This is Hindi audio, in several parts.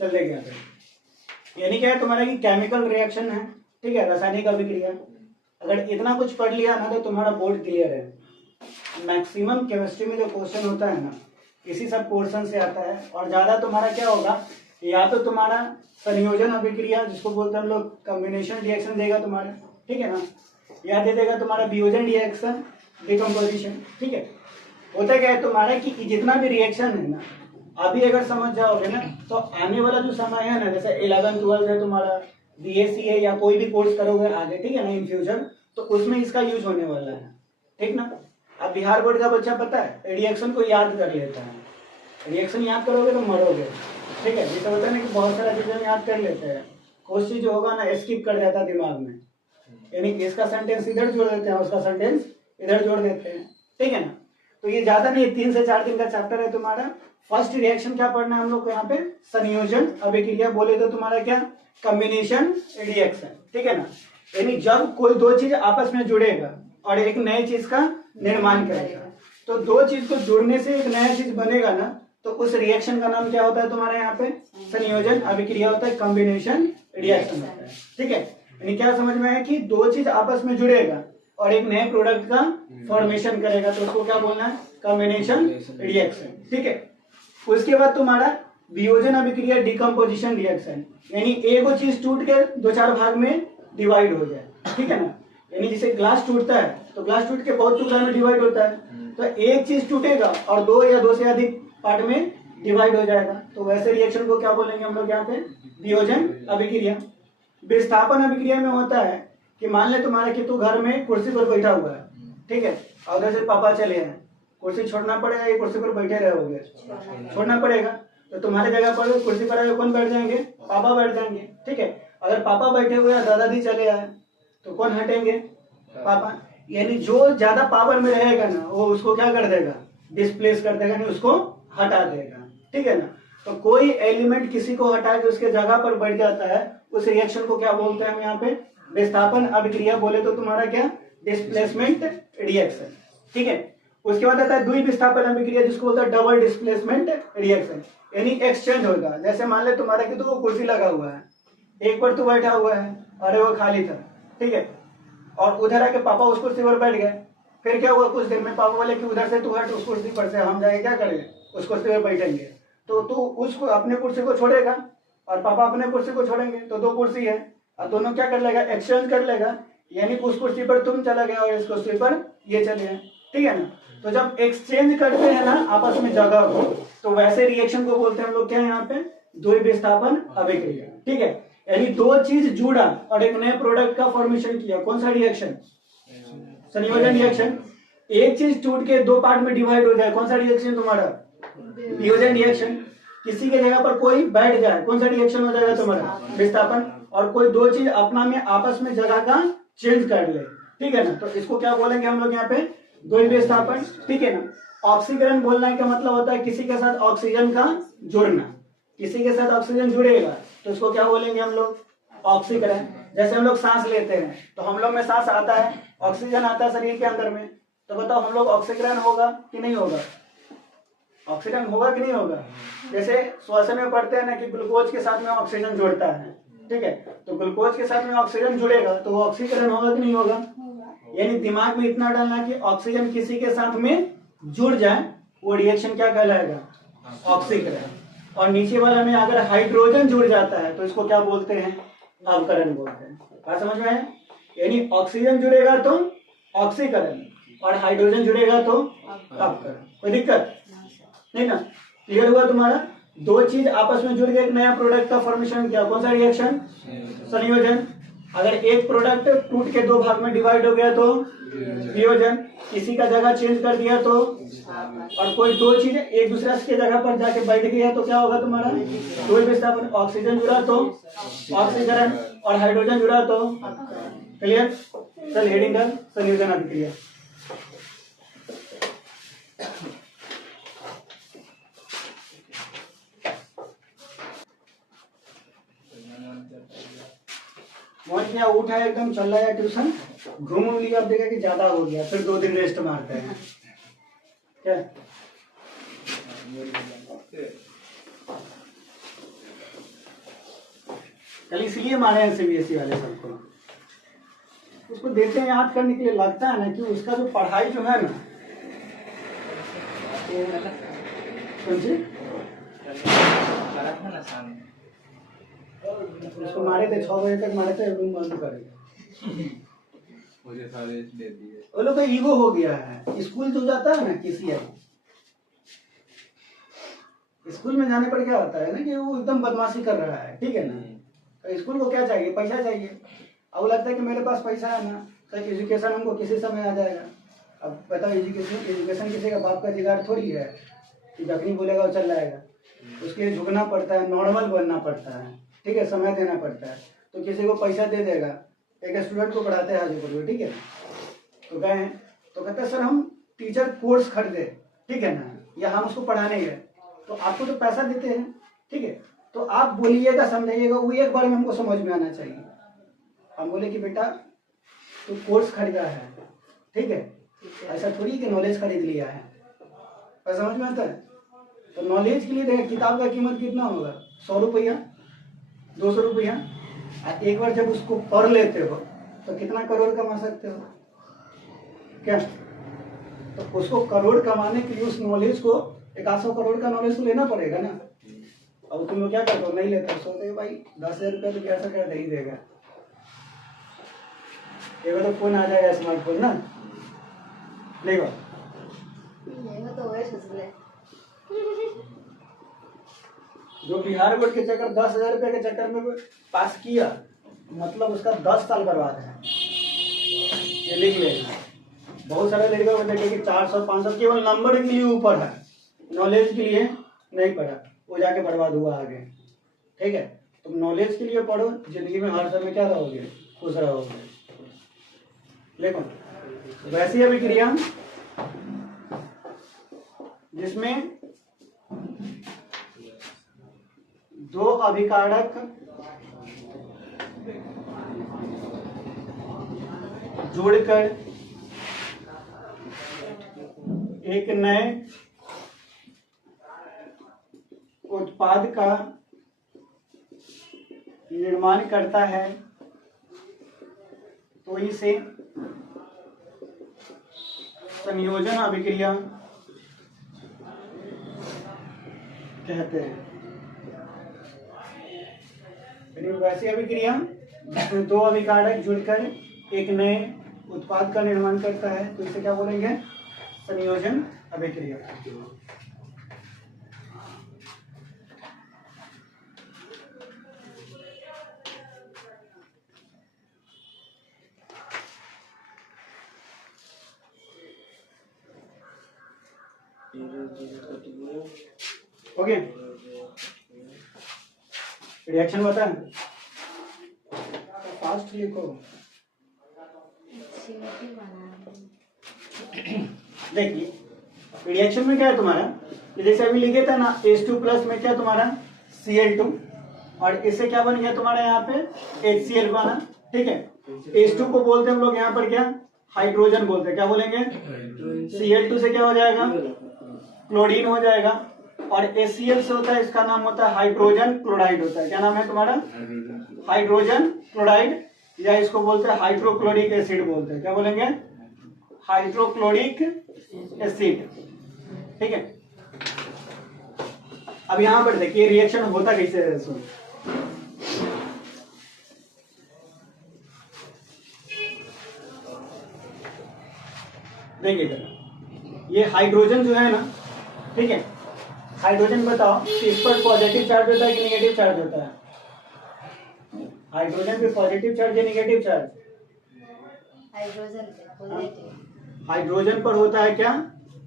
चल देखिए यहाँ पे, यानी क्या है तुम्हारा कि केमिकल रिएक्शन है, ठीक है, रासायनिक अभिक्रिया। अगर इतना कुछ पढ़ लिया ना तो तुम्हारा बोर्ड क्लियर है। मैक्सिमम केमिस्ट्री में जो क्वेश्चन होता है ना इसी सब पोर्शन से आता है। और ज्यादा तुम्हारा क्या होगा, या तो तुम्हारा संयोजन अभिक्रिया जिसको बोलते हैं हम लोग कॉम्बिनेशन रिएक्शन देगा तुम्हारा, ठीक है ना, या दे देगा तुम्हारा वियोजन रिएक्शन, डिकम्पोजिशन, ठीक है। होता क्या है तुम्हारा कि जितना भी रिएक्शन है ना अभी अगर समझ जाओगे ना तो आने वाला जो समय है ना, जैसे 11 12 है तुम्हारा, बीएससी है या कोई भी कोर्स करोगे आगे, ठीक है ना, इन फ्यूचर, तो उसमें इसका यूज होने वाला है, ठीक ना। अब बिहार बोर्ड का बच्चा पता है रिएक्शन को याद कर लेता है, रिएक्शन याद करोगे तो मरोगे, ठीक है। जैसे होता है ना कि बहुत सारा चीजें याद कर लेते हैं, कुछ चीज होगा ना स्किप कर जाता है दिमाग में, यानी इसका सेंटेंस इधर जोड़ देते हैं, उसका सेंटेंस इधर जोड़ देते हैं, ठीक है ना। तो ये ज्यादा नहीं, 3 से 4 दिन का चैप्टर है तुम्हारा। फर्स्ट रिएक्शन क्या पढ़ना है हम लोग को यहाँ पे, संयोजन अभिक्रिया, बोले तो तुम्हारा क्या, कॉम्बिनेशन रिएक्शन, ठीक है ना। यानी जब कोई दो चीज आपस में जुड़ेगा और एक नए चीज का निर्माण करेगा, तो दो चीज को जुड़ने से एक नया चीज बनेगा ना, तो उस रिएक्शन का नाम क्या होता है तुम्हारे यहाँ पे, संयोजन अभिक्रिया होता है, कॉम्बिनेशन रिएक्शन होता है, ठीक है। यानी क्या समझ में है कि दो चीज आपस में जुड़ेगा और एक नए प्रोडक्ट का फॉर्मेशन करेगा, तो उसको क्या बोलना है, कॉम्बिनेशन रिएक्शन, ठीक है। उसके बाद तुम्हारा वियोजन अभिक्रिया, डिकम्पोजिशन रिएक्शन, यानी एक चीज टूट के 2-4 भाग में डिवाइड हो जाए, ठीक है ना। यानी जैसे ग्लास टूटता है तो ग्लास टूट के बहुत टुकड़ा में डिवाइड होता है, तो एक चीज टूटेगा और 2 या 2 से अधिक पार्ट में डिवाइड हो जाएगा, तो वैसे रिएक्शन को क्या बोलेंगे हम लोग यहाँ पे, वियोजन अभिक्रिया। विस्थापन अभिक्रिया में होता है कि मान ले तुम्हारा कि तू घर में कुर्सी पर बैठा हुआ है, ठीक है, और उधर से पापा चले हैं, कुर्सी छोड़ना पड़ेगा, ये कुर्सी पर बैठे रहोगे, छोड़ना पड़ेगा, तो तुम्हारे जगह पर कुर्सी पर कौन बैठ जाएंगे, पापा बैठ जाएंगे, ठीक है। अगर पापा बैठे हुए हैं, दादाजी चले आए, तो कौन हटेंगे, पापा। यानी जो ज्यादा पावर में रहेगा ना वो उसको क्या कर देगा, डिस्प्लेस कर देगा, नहीं उसको हटा देगा, ठीक है ना। तो कोई एलिमेंट किसी को हटा के उसके जगह पर बैठ जाता है, उस रिएक्शन को क्या बोलते हैं हम यहाँ पे, विस्थापन अभिक्रिया, बोले तो तुम्हारा क्या, डिस्प्लेसमेंट रिएक्शन, ठीक है। उसके बाद आता है द्विविस्थापन अभिक्रिया जिसको बोलते हैं डबल डिस्प्लेसमेंट रिएक्शन, यानी एक्सचेंज होगा। जैसे मान ले तुम्हारा कि तो कुर्सी लगा हुआ है, एक पर तो बैठा हुआ है, अरे वो खाली था, ठीक है, और उधर आके पापा उस कुर्सी पर बैठ गए, फिर क्या हुआ, कुछ देर में पापा बोले कि उधर से तू हट उस कुर्सी पर से, हम जाके क्या करेंगे, उस कुर्सी पर बैठेंगे, तो तू उसको अपने कुर्सी को छोड़ेगा और पापा अपने कुर्सी को छोड़ेंगे, तो 2 कुर्सी है और दोनों क्या कर लेगा, एक्सचेंज कर लेगा, यानी उस कुर्सी पर तुम चला गया और इस कुर्सी पर ये चले गए, ठीक है ना। तो जब एक्सचेंज करते हैं ना आपस में जगह को, तो वैसे रिएक्शन को बोलते हैं हम लोग क्या, यहाँ पे द्विविस्थापन अभिक्रिया, ठीक है। यानी दो चीज जुड़ा और एक नए प्रोडक्ट का फॉर्मेशन किया, कौन सा रिएक्शन, संयोजन रिएक्शन। एक चीज टूट के 2 पार्ट में डिवाइड हो जाए, कौन सा रिएक्शन तुम्हारा, वियोजन रिएक्शन। किसी के जगह पर कोई बैठ जाए, कौन सा रिएक्शन हो जाएगा तुम्हारा, विस्थापन। और कोई दो चीज अपना में आपस में जगह का चेंज कर ले, ठीक है ना, तो इसको क्या बोलेंगे हम लोग यहाँ पे, द्विविस्थापन, ठीक है ना। ऑक्सीकरण बोलने का मतलब होता है किसी के साथ ऑक्सीजन का जुड़ना, किसी के साथ ऑक्सीजन जुड़ेगा तो इसको क्या बोलेंगे हम लोग, ऑक्सीकरण। जैसे हम लोग सांस लेते हैं तो हम लोग में सांस आता है, ऑक्सीजन आता है शरीर के अंदर में, तो बताओ हम लोग ऑक्सीकरण होगा कि नहीं होगा, ऑक्सीजन होगा कि नहीं होगा। जैसे श्वसन में पढ़ते हैं ना कि ग्लूकोज के साथ में ऑक्सीजन जुड़ता है, ठीक है, तो ग्लूकोज के साथ में ऑक्सीजन जुड़ेगा तो वो ऑक्सीकरण होगा कि नहीं होगा। यानी दिमाग में इतना डालना कि ऑक्सीजन किसी के साथ में जुड़ जाए, वो रिएक्शन क्या कहलाएगा, ऑक्सीकरण। और नीचे वाला में अगर हाइड्रोजन जुड़ जाता है तो इसको क्या बोलते हैं, अवकरण बोलते हैं। बात समझ में है, यानी ऑक्सीजन जुड़ेगा तो ऑक्सीकरण और हाइड्रोजन जुड़ेगा तो अवकरण। कोई दिक्कत नहीं ना, क्लियर हुआ तुम्हारा। दो चीज आपस में जुड़ के एक नया प्रोडक्ट का फॉर्मेशन किया, कौन सा रिएक्शन, संयोजन। अगर एक प्रोडक्ट टूट के 2 भाग में डिवाइड हो गया तो वियोजन, किसी का जगह चेंज कर दिया तो, और कोई दो चीज एक दूसरे के जगह पर जाके बैठ गया तो क्या होगा तुम्हारा, द्विविस्थापन। ऑक्सीजन जुड़ा तो ऑक्सीकरण और हाइड्रोजन जुड़ा तो, क्लियर। चल हेडिंग कर, संयोजन अभिक्रिया। मोहन क्या उठा है, एकदम चल रहा है ट्यूशन, घूम लिया, अब देखा कि ज्यादा हो गया, फिर 2 दिन रेस्ट मारते हैं क्या। कल इसलिए मारे हैं सीबीएसई वाले सबको, उसको देते हैं याद करने के लिए, लगता है ना कि उसका जो पढ़ाई जो है ना, उसको मारे थे 6 बजे तक, मारे थे रूम बंद करेगा, मुझे सारे दे दिए। वो लोग का ईगो हो गया है। स्कूल जो जाता है ना किसी स्कूल में जाने पर क्या होता है ना कि वो एकदम बदमाशी कर रहा है, ठीक है ना, तो स्कूल को क्या चाहिए, पैसा चाहिए। अब वो लगता है कि मेरे पास पैसा है ना, तो एजुकेशन हमको किसी समय आ जाएगा। अब पता है एजुकेशन किसी का बाप का जिगाड़ थोड़ी है कि जखनी बोलेगा वो चल जाएगा, उसके लिए झुकना पड़ता है, नॉर्मल बनना पड़ता है, ठीक है, समय देना पड़ता है। तो किसी को पैसा दे देगा, एक स्टूडेंट को पढ़ाते हैं हाजीपुर में, ठीक है, तो गए तो कहते हैं सर हम टीचर कोर्स खरीदे, ठीक है ना, या हम उसको पढ़ाने गए, तो आपको तो पैसा देते हैं, ठीक है, तो आप बोलिएगा समझाइएगा, वो एक बार में हमको समझ में आना चाहिए। हम बोले कि बेटा तू कोर्स खरीदा है, ठीक है, ऐसा थोड़ी कि नॉलेज खरीद लिया है, पर समझ में आता है। तो नॉलेज के लिए देखिए किताब का कीमत कितना होगा, 100 रुपया 200 रुपया, एक बार जब उसको पढ़ लेते हो तो कितना करोड़ कमा सकते हो क्या। तो उसको करोड़ कमाने के लिए उस नॉलेज को 100 करोड़ का नॉलेज तो लेना पड़ेगा ना। अब तुम लोग क्या करते हो, नहीं लेते, सोचते भाई 10,000 रुपया तो कैसा कर नहीं देगा, एक तो फोन आ जाएगा, स्मार्टफोन ना लेगा तो जो बिहार बोर्ड के चक्कर 10,000 रुपये के चक्कर में पास किया, मतलब उसका 10 साल बर्बाद है, ये लिख लेना। बहुत सारे लड़कों को देखे कि 400-500 केवल नंबर के लिए ऊपर है, नॉलेज के लिए नहीं पढ़ा, वो जाके बर्बाद हुआ आगे, ठीक है। तुम नॉलेज के लिए पढ़ो, जिंदगी में हर समय क्या रहोगे, खुश रहोगे। देखो वैसी अभिक्रिया जिसमें 2 अभिकारक जोड़कर एक नए उत्पाद का निर्माण करता है तो इसे संयोजन अभिक्रिया कहते हैं। वैसी अभिक्रिया जिसमें 2 अभिकारक जुड़कर एक नए उत्पाद का निर्माण करता है तो इसे क्या बोलेंगे, संयोजन अभिक्रिया। ओके, रिएक्शन बता, फास्ट लिखो। देखिए रिएक्शन में क्या है तुम्हारा, जैसे अभी लिखे था ना H2 प्लस में क्या तुम्हारा Cl2, और इससे क्या बन गया तुम्हारा यहाँ पे HCl बना, ठीक है। H2 को बोलते हैं हम लोग यहाँ पर क्या, हाइड्रोजन बोलते हैं, क्या बोलेंगे, Cl2 से क्या हो जाएगा, क्लोरीन हो जाएगा, और HCl से होता है, इसका नाम होता है हाइड्रोजन क्लोराइड होता है। क्या नाम है तुम्हारा, हाइड्रोजन क्लोराइड, या इसको बोलते हैं हाइड्रोक्लोरिक एसिड बोलते हैं, क्या बोलेंगे, हाइड्रोक्लोरिक एसिड, ठीक है। अब यहां पर देखिए रिएक्शन होता कैसे है, सुन देखिए, ये हाइड्रोजन जो है ना, ठीक है, हाइड्रोजन बताओ कि इस पर पॉजिटिव चार्ज होता है कि नेगेटिव चार्ज होता है, हाइड्रोजन पे पॉजिटिव चार्ज या नेगेटिव चार्ज, हाइड्रोजन पर होता है क्या,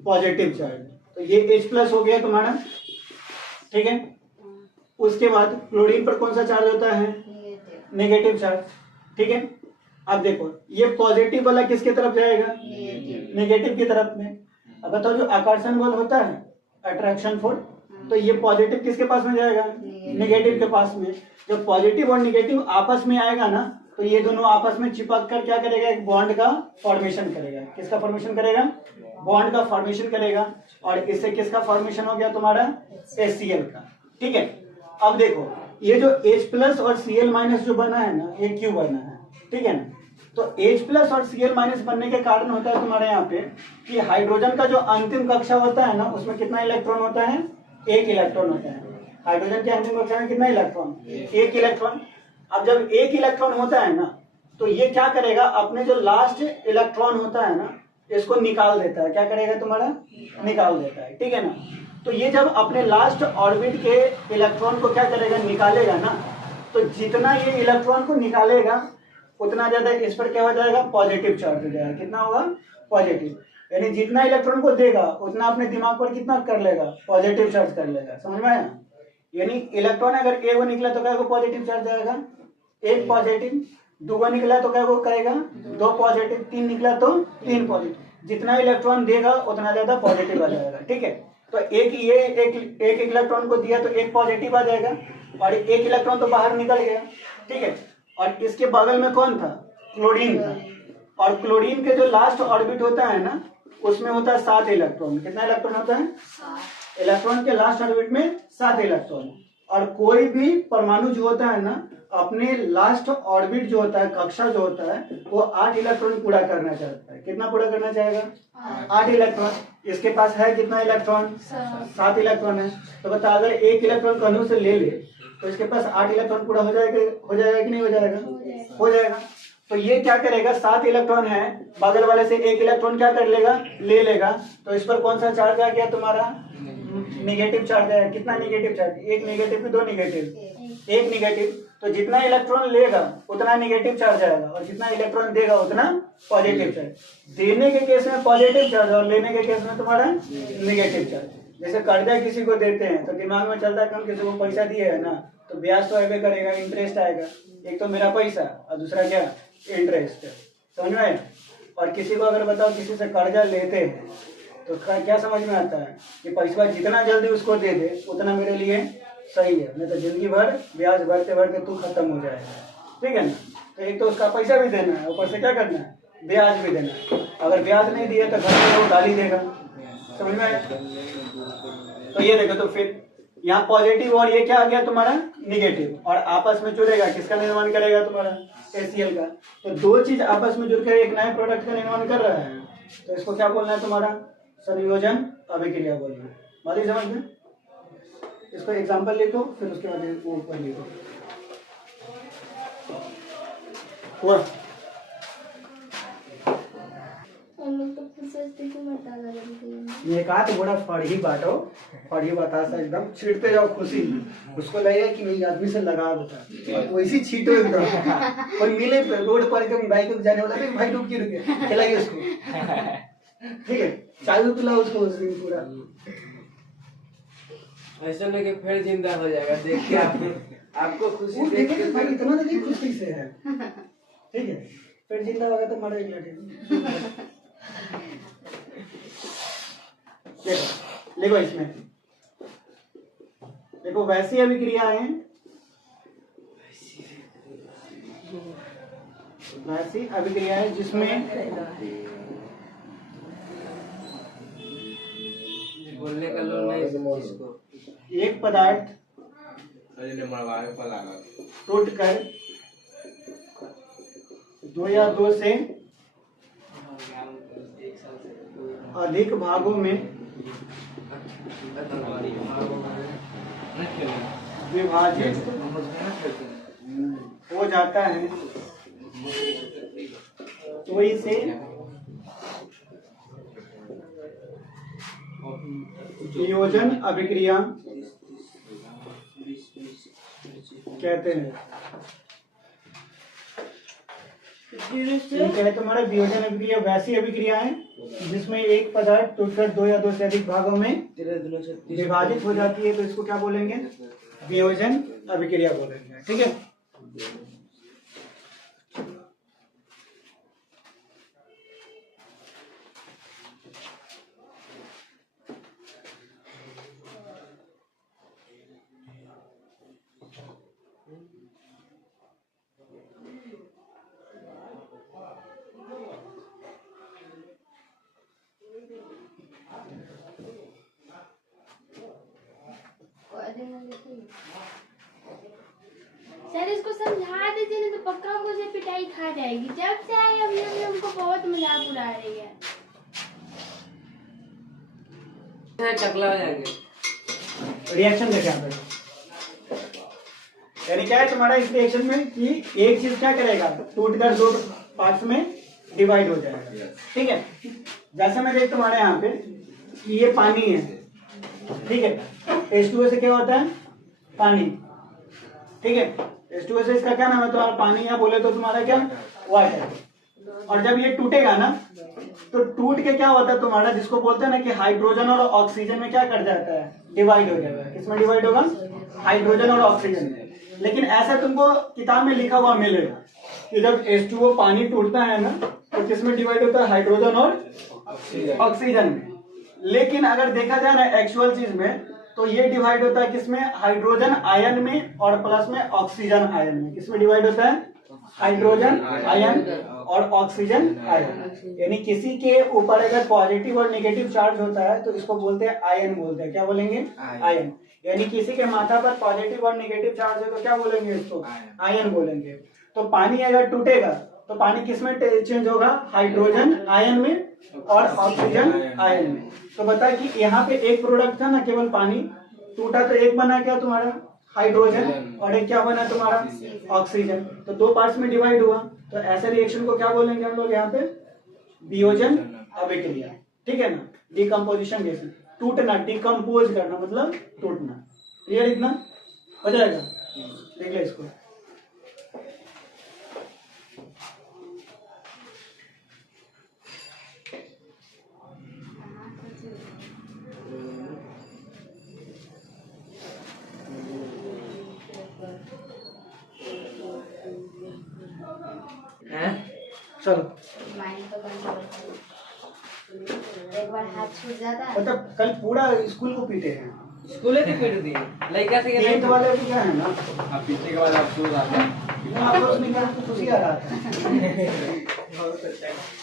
पॉजिटिव चार्ज, तो ये H प्लस हो गया तुम्हारा, ठीक है। उसके बाद क्लोरीन पर कौन सा चार्ज होता है, नेगेटिव चार्ज, ठीक है। अब देखो ये पॉजिटिव वाला किसके तरफ जाएगा, नेगेटिव की तरफ में। अब बताओ जो आकर्षण बल होता है, अट्रैक्शन फोर्स, तो ये पॉजिटिव किसके पास में जाएगा, नेगेटिव के पास में। जब पॉजिटिव और नेगेटिव आपस में आएगा ना, तो ये दोनों आपस में चिपक कर क्या करेगा, एक बॉन्ड का फॉर्मेशन करेगा। किसका फॉर्मेशन करेगा, बॉन्ड का फॉर्मेशन करेगा, और इससे किसका फॉर्मेशन हो गया तुम्हारा, HCl का, ठीक है। अब देखो ये जो H प्लस और Cl माइनस जो बना है ना, ये क्यों बना है, ठीक है ना। तो H प्लस और Cl माइनस बनने के कारण होता है तुम्हारे यहाँ पे कि हाइड्रोजन का जो अंतिम कक्षा होता है ना, उसमें कितना इलेक्ट्रॉन होता है, एक इलेक्ट्रॉन होता है। हाइड्रोजन के अंतिम कक्षा में कितना इलेक्ट्रॉन, एक इलेक्ट्रॉन। अब जब एक इलेक्ट्रॉन होता है ना, तो ये क्या करेगा, अपने जो लास्ट इलेक्ट्रॉन होता है ना, इसको निकाल देता है। क्या करेगा तुम्हारा, निकाल देता है, ठीक है ना। तो ये जब अपने लास्ट ऑर्बिट के इलेक्ट्रॉन को क्या करेगा, निकालेगा ना, तो जितना ये इलेक्ट्रॉन को निकालेगा उतना ज्यादा इस पर क्या हो जाएगा, पॉजिटिव चार्ज हो जाएगा। कितना होगा, पॉजिटिव। यानी जितना इलेक्ट्रॉन को देगा उतना अपने दिमाग पर कितना कर लेगा, पॉजिटिव चार्ज कर लेगा। समझ में आया। यानी इलेक्ट्रॉन अगर एक निकला तो क्या को पॉजिटिव चार्ज आएगा, एक पॉजिटिव। दो निकला तो क्या को करेगा, दो पॉजिटिव। तीन निकला तो तीन पॉजिटिव। जितना इलेक्ट्रॉन देगा उतना ज्यादा पॉजिटिव आ जाएगा, ठीक है। तो एक इलेक्ट्रॉन को दिया तो एक पॉजिटिव आ जाएगा, और एक इलेक्ट्रॉन तो बाहर निकल गया, ठीक है। और इसके बगल में कौन था, क्लोरीन था। और क्लोरीन के जो लास्ट ऑर्बिट होता है ना, उसमें होता है 7 इलेक्ट्रॉन। कितना इलेक्ट्रॉन होता है, इलेक्ट्रॉन के लास्ट ऑर्बिट में 7 इलेक्ट्रॉन। और कोई भी परमाणु जो होता है ना, अपने लास्ट ऑर्बिट जो होता है, कक्षा जो होता है, वो 8 इलेक्ट्रॉन पूरा करना चाहता है। कितना पूरा करना चाहेगा, 8 इलेक्ट्रॉन। इसके पास है कितना इलेक्ट्रॉन, 7 इलेक्ट्रॉन है। तो बता, अगर एक इलेक्ट्रॉन कन्हू से ले ले तो इसके पास 8 इलेक्ट्रॉन पूरा हो जाएगा कि नहीं हो जाएगा, हो जाएगा। तो ये क्या करेगा, 7 इलेक्ट्रॉन है, बगल वाले से एक इलेक्ट्रॉन क्या कर लेगा, ले लेगा। तो इस पर कौन सा चार्ज आ गया तुम्हारा, निगेटिव चार्ज है। कितना निगेटिव चार्ज, एक निगेटिव की दो निगेटिव, एक निगेटिव। तो जितना इलेक्ट्रॉन लेगा उतना निगेटिव चार्ज आएगा, और जितना इलेक्ट्रॉन देगा उतना पॉजिटिव चार्ज। देने के केस में पॉजिटिव चार्ज और लेने के केस में तुम्हारा निगेटिव चार्ज। जैसे कर्जा किसी को देते हैं तो दिमाग में चलता है कि हम किसी को पैसा दिए है ना, तो ब्याज तो आएगा करेगा, इंटरेस्ट आएगा। एक तो मेरा पैसा और दूसरा क्या, इंटरेस्ट। समझ में आया। और किसी को अगर बताओ किसी से कर्जा लेते हैं तो क्या समझ में आता है कि पैसा जितना जल्दी उसको दे दे उतना मेरे लिए सही है, नहीं तो जिंदगी भर ब्याज भरते भरते तू खत्म हो जाएगा, ठीक है ना। तो एक तो उसका पैसा भी देना है, ऊपर से क्या करना है, ब्याज भी देना है। अगर ब्याज नहीं दिया तो घर में वो गाली देगा। समझ में आया। तो ये देखो, तो फिर यहाँ पॉजिटिव और ये क्या आ गया तुम्हारा, निगेटिव, और आपस में जुड़ेगा। किसका निर्माण करेगा, तुम्हारा HCl का। तो दो चीज आपस में जुड़कर एक नए प्रोडक्ट का निर्माण कर रहा है। तो इसको क्या बोलना है तुम्हारा, संयोजन अभिक्रिया बोलना है। बात समझ में। इसको एग्जांपल लिखो, फिर उसके बाद वो ऊपर लिखो। हुआ। हम लोग तो खुद सोचते कि मत आगा करते ये कहा तो बड़ा फड़ी बांटो, फड़ी बतासा एकदम छींटते जाओ खुशी। उसको लगेगा कि नहीं आदमी से लगा होता, वैसी छींटो एकदम। कोई मिले रोड पर एकदम बाइक जाने वाला, तो भाई रुक रुके खिलाइए उसको, ठीक है। चाय पिलाओ उसको उस दिन पूरा। ऐसा लगे फिर जिंदा हो जाएगा, देख के आपको खुशी वो देख देखे के तो भाई इतना नहीं खुशी से है, ठीक है। फिर जिंदा होगा तो मरे लगे। देखो लिखो इसमें, देखो वैसी अभिक्रियाएं, वैसी अभिक्रियाएं जिसमें बोलने का लोग नहीं जिसको एक पदार्थ टूटकर दो या दो से अधिक भागों में विभाजित हो जाता है, तो इसे वियोजन अभिक्रिया कहते हैं। ठीक है, तुम्हारा वियोजन अभिक्रिया वैसी अभिक्रिया है जिसमें एक पदार्थ टूटकर दो या दो से अधिक भागों में विभाजित हो जाती है, तो इसको क्या बोलेंगे, वियोजन अभिक्रिया बोलेंगे, ठीक है। हैं। समझा दीजिए ना तो पक्का हमको से पिटाई खा जाएगी। जब से आई अभी अभी हमको बहुत मजाक उड़ा रही है। टकला हो जाएंगे। रिएक्शन देखें यहाँ पे, यानी क्या है तुम्हारा इस रिएक्शन में कि एक चीज क्या करेगा, टूटकर दो पार्ट्स में डिवाइड हो जाएगा। ठीक है, जैसे मैं देख तुम्हारे यहाँ पे कि ये पानी है, ठीक है, H2O से क्या होता है, पानी। ठीक है, H2O से इसका क्या नाम है तुम्हारा, पानी, या बोले तो तुम्हारा क्या, वाटर। और जब ये टूटेगा ना तो टूट के क्या होता है तुम्हारा, जिसको बोलते हैं ना कि हाइड्रोजन और ऑक्सीजन में क्या कर जाता है, डिवाइड हो जाएगा। किसमें डिवाइड होगा, हाइड्रोजन और ऑक्सीजन में। लेकिन ऐसा तुमको किताब में लिखा हुआ मिलेगा कि जब H2O पानी टूटता है ना तो किसमें डिवाइड होता है, हाइड्रोजन और ऑक्सीजन में। लेकिन अगर देखा जाए ना एक्चुअल चीज में तो ये डिवाइड होता है किसमें, हाइड्रोजन आयन में और प्लस में ऑक्सीजन आयन में। किसमें डिवाइड होता है, हाइड्रोजन आयन और ऑक्सीजन आयन। यानी किसी के ऊपर अगर पॉजिटिव और नेगेटिव चार्ज होता है तो इसको बोलते हैं आयन, बोलते हैं क्या बोलेंगे, आयन। यानी किसी के माथा पर पॉजिटिव और नेगेटिव चार्ज है तो क्या बोलेंगे, इसको आयन बोलेंगे। तो पानी अगर टूटेगा तो पानी किसमें चेंज होगा, हाइड्रोजन आयन में और ऑक्सीजन आयन में। तो बता कि यहाँ पे एक प्रोडक्ट था ना केवल पानी, टूटा तो एक बना क्या तुम्हारा, हाइड्रोजन, और एक क्या बना तुम्हारा, ऑक्सीजन। तो दो पार्ट्स में डिवाइड हुआ। तो ऐसे रिएक्शन को क्या बोलेंगे हम लोग यहाँ पे, वियोजन अभिक्रिया। ठीक है ना, डिकम्पोजिशन रिएक्शन, टूटना, डिकम्पोज करना मतलब टूटना। क्लियर, इतना हो जाएगा। देख ले इसको, चलो। माइंड तो कंट्रोल, एक बार हाथ छूट जाता है मतलब कल पूरा स्कूल को पीटे हैं, स्कूल से पीट दी लड़का से टेंथ वाले भी क्या है ना, अब पीछे के बाद अफसोस आता है। अफसोस नहीं करना तो खुशी आ रहा है।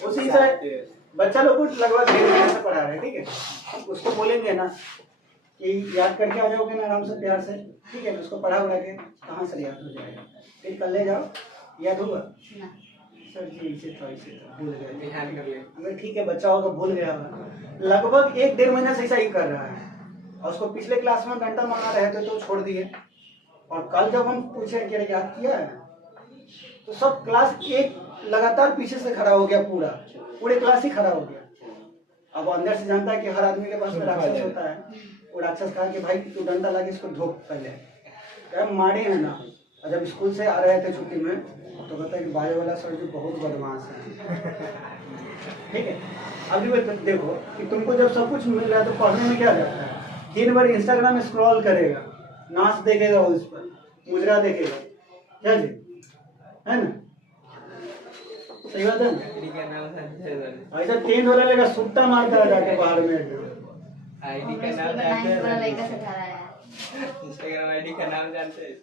उसी से बच्चा लोग को लगभग 1.5 महीने से पढ़ा रहे हैं। ठीक है, उसको बोलेंगे ना कि याद करके आ जाओगे ना आराम से प्यार से, ठीक है, उसको पढ़ा उड़ा के कहाँ से याद हो जाएगा। फिर कल ले जाओ, याद होगा ना। सर जी, इसे तो भूल गए। ध्यान कर ले। अगर ठीक है, बच्चा होगा भूल गया होगा। लगभग 1-1.5 महीना से ऐसा ही कर रहा है, और उसको पिछले क्लास में घंटा मांगा रहे थे तो छोड़ दिए। और कल जब हम पूछे कि अरे याद किया है, तो सब क्लास एक लगातार पीछे से खड़ा हो गया, पूरे क्लास ही खड़ा हो गया। अब अंदर से जानता है कि हर आदमी के पास में राक्षस होता है। वो राक्षस कहा कि भाई तू डंडा लाके इसको धोप पहले, क्या मारे हैं ना। और जब स्कूल से आ रहे थे छुट्टी में तो कहता है कि बायो वाला सर जी बहुत बदमाश है। ठीक है, अभी देखो कि तुमको जब सब कुछ मिल रहा है तो पढ़ने में क्या जाता है, दिन भर इंस्टाग्राम स्क्रॉल करेगा, नाच देखेगा, उस पर मुजरा देखेगा, क्या जी, है ना, सही बात है ना। ऐसा 10 वाला लेगा सुट्टा मारता है जाके बाहर में। आईडी का नाम जानते हैं, इंस्टाग्राम आईडी का नाम जानते हैं,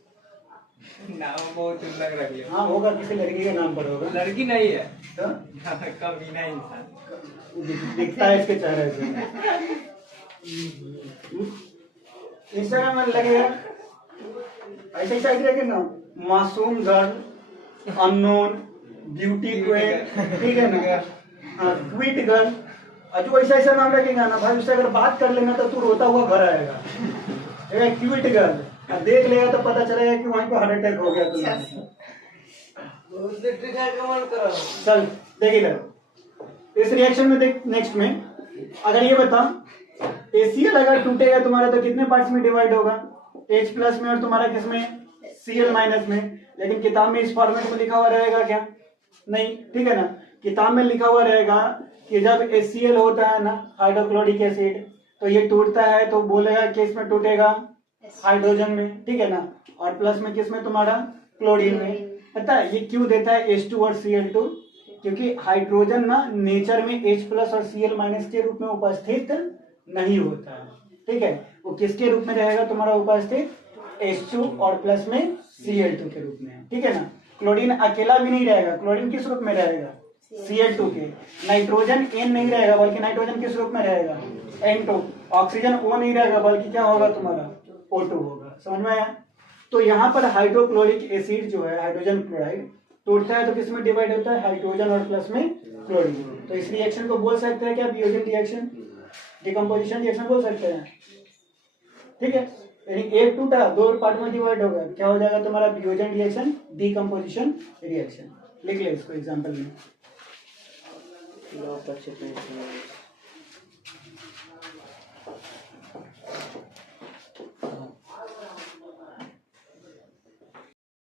नाम बहुत अलग रख लिया। हाँ होगा, किसी लड़की के नाम पर होगा। लड़की नहीं है तो कमीना इंसान दिखता है इसके चेहरे से। इंस्टाग्राम में लगेगा ऐसे ही साइड रहेगा ना, मासूम गर्ल, अननोन, ब्यूटी क्वीन, ठीक है ना, हाँ, क्वीट गर्ल। जो ऐसा ऐसा नाम रखेगा ना भाई, उससे अगर बात कर लेना तो तू रोता हुआ घर आएगा। क्यूट गर्ल देख लेगा तो पता चलेगा कि वहीं पे हार्ट अटैक हो गया तुम्हें। चल देख इधर, इस रिएक्शन में देख नेक्स्ट में। अगर ये बता ACl अगर टूटेगा तुम्हारा तो कितने पार्ट्स में डिवाइड होगा, H प्लस में और तुम्हारा किसमें, Cl माइनस में। लेकिन किताब में इस फॉर्मेट में लिखा हुआ रहेगा क्या, नहीं, ठीक है ना। किताब में लिखा हुआ रहेगा कि जब HCl होता है ना, हाइड्रोक्लोरिक एसिड, तो ये टूटता है तो बोलेगा कि इसमें टूटेगा हाइड्रोजन में, ठीक है ना, और प्लस में किसमें तुम्हारा, क्लोरीन में। पता है ये क्यों देता है H2 और Cl2, क्योंकि हाइड्रोजन ना नेचर में H प्लस और Cl माइनस के रूप में उपस्थित नहीं होता है। ठीक है, वो किसके रूप में रहेगा तुम्हारा उपस्थित, H2 और प्लस में Cl2 के रूप में। ठीक है ना, क्लोरीन अकेला भी नहीं रहेगा। क्लोरीन किस रूप में रहेगा, Cl2 के। नाइट्रोजन N नहीं रहेगा बल्कि नाइट्रोजन किस रूप में रहेगा, N2। ऑक्सीजन O नहीं रहेगा बल्कि क्या होगा तुम्हारा, O2 होगा। समझ में आया। तो यहाँ पर हाइड्रोक्लोरिक एसिड जो है हाइड्रोजन क्लोराइड टूटता है तो किस में डिवाइड होता है, हाइड्रोजन और प्लस में क्लोरीन। तो इस रिएक्शन को बोल सकते हैं क्या, वियोजन रिएक्शन, डिकम्पोजिशन रिएक्शन बोल सकते हैं। ठीक है, यानी एक टूटा दो पार्ट में डिवाइड होगा, क्या हो जाएगा तुम्हारा, वियोजन रिएक्शन, डिकम्पोजिशन रिएक्शन। लिख ले इसको एग्जाम्पल में।